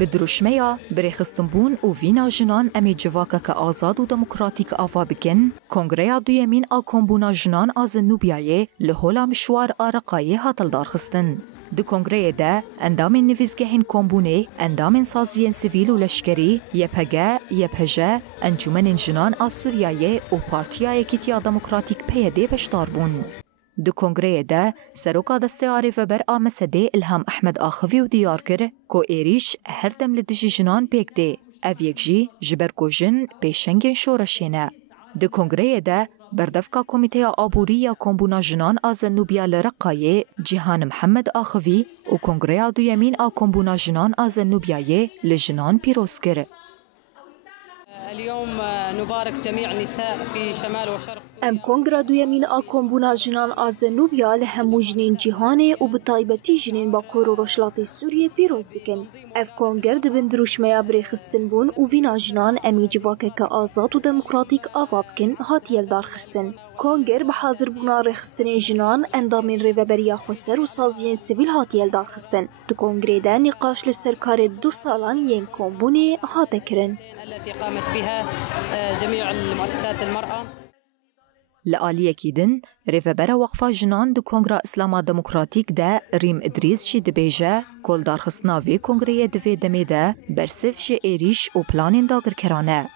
بدروشمیا برخستنبون و وینا جنان امی جواکا که آزاد و دموکراتیک آوا بکن، کنگریا دویمین آکومبونا جنان از نوبیای لحولا مشوار آرقای هاتل دارخستن. دو کنگره ده اندام نویزگهین کومبونه، اندام سازین سیویل و لشکری، یپجه، انجمن جنان از سوریای و پارتیای کتیا دموکراتیک پیده بشتار بون. دو کنگره ده سروکا دسته عارف بر آمسده الهام احمد آخوی و دیار کر کو ایریش هر دم لدجی جنان پیک ده او یک جی جبر کو جن پیشنگین شورشینه. دو کنگره ده بردفکا کمیته آبوری یا کمبونا جنان از نوبیا لرقای جهان محمد آخوی و کنگره دویمین کمبونا جنان از نوبیای لجنان پیروز کر. اليوم نبارك جميع النساء في شمال وشرق سوريا. ام کنگره دویمین آکومبونا جنان از نوبیا لهمو جنین جهانه و بطایبتی جنین با کور و رشلاتی سوریه پیروز دکن. اف کنگر دبن دروشمیا برخستن بون و وینا جنان امی جواکه که آزاد و دموکراتیک آوا بکن هاتیل دار خستن. کنگر به حاضر بونا رخستن جنان اندامین ریوبریا خسر و سازین سیویل هاتیل دار خستن. دو کنگره ده نقاش لسرکار 2 سالان ین کومبونه هاته کرن. التي قامت بها جميع المؤسسات المرأة. لآلیه کیدن ریوبرا وقفا جنان دو کنگره اسلاما دموکراتیک ده ریم ادریس چی دبیجه کل دارخستنا وی کنگره دوی دمی ده برسف جه ایریش و پلانین داگر کرانه.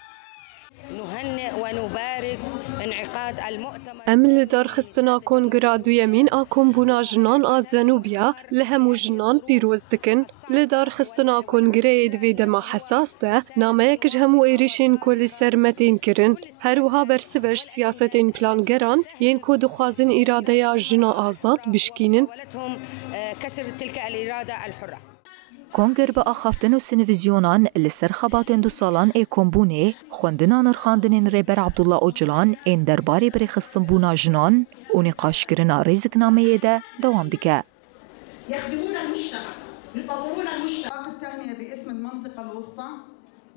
نهنئ ونبارك انعقاد المؤتمر. امل دارخستنا کنگره دویمین آکومبونا جنان از نوبیا لهمو جنان پیروز دکن. لدارخستنا کنگره دوی دما حساس ده نامه یکج همو ایریشین کل سرمتین کرن. هر وها برسوش سیاستین پلانگران ین کو دخوازن اراده یا جنا آزاد بشکینن. ولتهم كسر تلك الإرادة الحرة. کنگر با آخافتن و سنویزیونان لسر خباتن 2 سالان کومبونه خوندنا نرخاندنین ریبر عبدالله اوجلان این درباری برخستن بونا جنان و نقاش کرنا رزقنامه ده دوام دیگه. يخدمون المجتمع، يطورون المجتمع. بطاقة تهنئة باسم المنطقة الوسطى،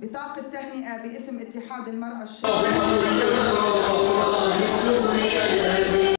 بطاقة تهنئة باسم اتحاد المرأة الشعبية.